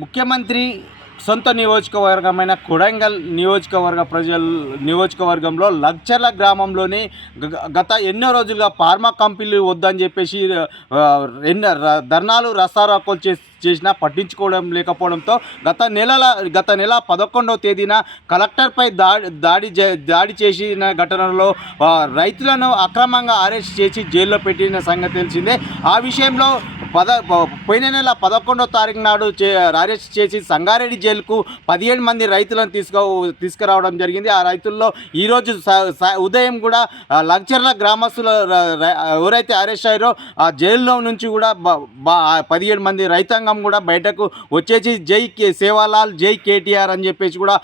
ముఖ్యమంత్రి సొంత నియోజకవర్గమైన కొడంగల్ నియోజకవర్గంలో లగ్చర్ల గ్రామంలోని గత ఎన్నో రోజులుగా ఫార్మా కంపెనీలు వద్దని చెప్పేసి ధర్నాలు రస్తారోకోలు చేసినా పట్టించుకోవడం లేకపోవడంతో గత నెల 11వ తేదీన కలెక్టర్పై దాడి చేసిన ఘటనలో రైతులను అక్రమంగా అరెస్ట్ చేసి జైల్లో పెట్టిన సంగతి తెలిసిందే. ఆ విషయంలో పోయిన నెల 11వ తారీఖు నాడు అరెస్ట్ చేసి సంగారెడ్డి జైలుకు 17 మంది రైతులను తీసుకురావడం జరిగింది. ఆ రైతుల్లో ఈరోజు ఉదయం కూడా లగ్చర్ల గ్రామస్తులు ఎవరైతే అరెస్ట్ అయ్యారో ఆ జైల్లో నుంచి కూడా 17 మంది రైతాంగం కూడా బయటకు వచ్చేసి జై సేవాలాల్, జై కేటీఆర్ అని చెప్పేసి కూడా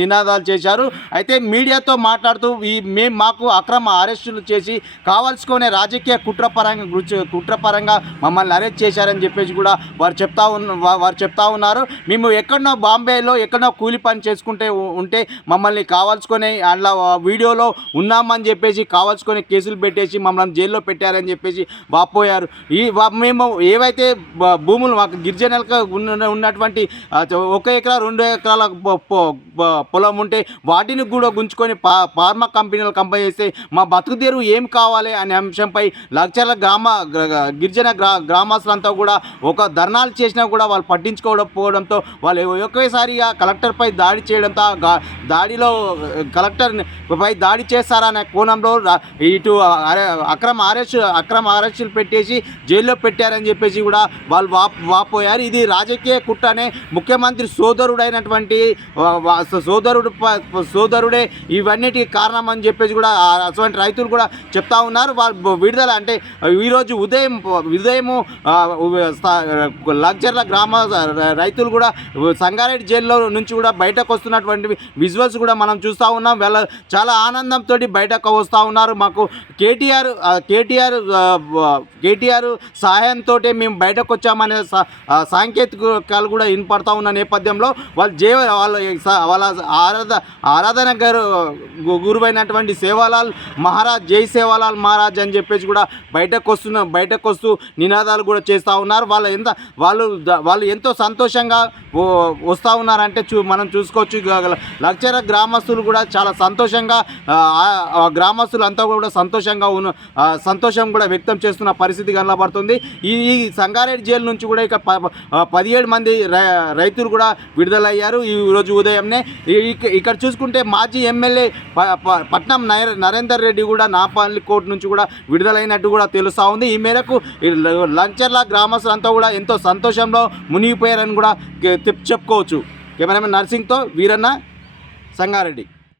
నినాదాలు చేశారు. అయితే మీడియాతో మాట్లాడుతూ మాకు అక్రమ అరెస్టులు చేసి కావాల్సుకునే రాజకీయ కుట్రపరంగా మమ్మల్ని అరెస్ట్ చేశారని చెప్పేసి కూడా వారు చెప్తా ఉన్నారు. మేము ఎక్కడనో బాంబేలో ఎక్కడనో కూలి పని చేసుకుంటే ఉంటే మమ్మల్ని కావాల్సుకొని అట్లా వీడియోలో ఉన్నామని చెప్పేసి కావాల్సుకొని కేసులు పెట్టేసి మమ్మల్ని జైల్లో పెట్టారని చెప్పేసి వాపోయారు. మేము ఏవైతే భూములు మాకు గిరిజనులకు ఉన్నటువంటి 1 ఎకరా 2 ఎకరాల పొలం ఉంటే వాటిని కూడా గుంజుకొని ఫార్మా కంపెనీలు చేస్తే మా బతుకు తెరువు ఏం కావాలి అనే అంశంపై లగ్చర్ల గిరిజన గ్రామస్తులంతా కూడా ఒక ధర్నాలు చేసినా కూడా వాళ్ళు పట్టించుకోకపోవడంతో వాళ్ళు ఒకేసారిగా కలెక్టర్పై దాడి చేయడంతో దాడిలో కలెక్టర్పై దాడి చేస్తారనే కోణంలో ఇటు అక్రమ అరెస్టులు పెట్టేసి జైల్లో పెట్టారని చెప్పేసి కూడా వాళ్ళు వాపోయారు. ఇది రాజకీయ కుట్రనే ముఖ్యమంత్రి సోదరుడే ఇవన్నిటికి కారణం అని చెప్పేసి కూడా అటువంటి రైతులు కూడా చెప్తా ఉన్నారు. వాళ్ళు విడుదల అంటే ఈరోజు ఉదయం లగ్చర్ల గ్రామ రైతులు కూడా సంగారెడ్డి జైల్లో నుంచి కూడా బయటకు వస్తున్నటువంటి విజువల్స్ కూడా మనం చూస్తూ ఉన్నాం. వీళ్ళ చాలా ఆనందంతో బయటకు వస్తూ ఉన్నారు. మాకు కేటీఆర్ సహాయంతో మేము బయటకు వచ్చామనే సాంకేతికాలు కూడా వినపడతా ఉన్న నేపథ్యంలో వాళ్ళ ఆరాధన గురువైనటువంటి సేవాలాల్ మహారాజ్, జై సేవాలాల్ మహారాజ్ అని చెప్పేసి కూడా బయటకు వస్తూ నినాదాలు కూడా చేస్తూ ఉన్నారు. వాళ్ళు ఎంతో సంతోషంగా వస్తూ ఉన్నారంటే మనం చూసుకోవచ్చు. లగ్చర్ల గ్రామస్తులు కూడా చాలా సంతోషంగా గ్రామస్తులు అంతా కూడా సంతోషం కూడా వ్యక్తం చేస్తున్న పరిస్థితి కనబడుతుంది. ఈ సంగారెడ్డి జైలు నుంచి కూడా ఇక 17 మంది రైతులు కూడా విడుదలయ్యారు ఈ రోజు ఉదయంనే. ఇక్కడ చూసుకుంటే మాజీ ఎమ్మెల్యే పట్నం నరేందర్ రెడ్డి కూడా నాపల్లి కోర్టు నుంచి కూడా విడుదలైనట్టు కూడా తెలుస్తూ ఉంది. ఈ మేరకు లగ్చర్ల గ్రామస్తులంతా కూడా ఎంతో సంతోషంలో మునిగిపోయారని కూడా చెప్పుకోవచ్చు. కెమెరామెన్ నర్సింగ్తో వీరన్న, సంగారెడ్డి.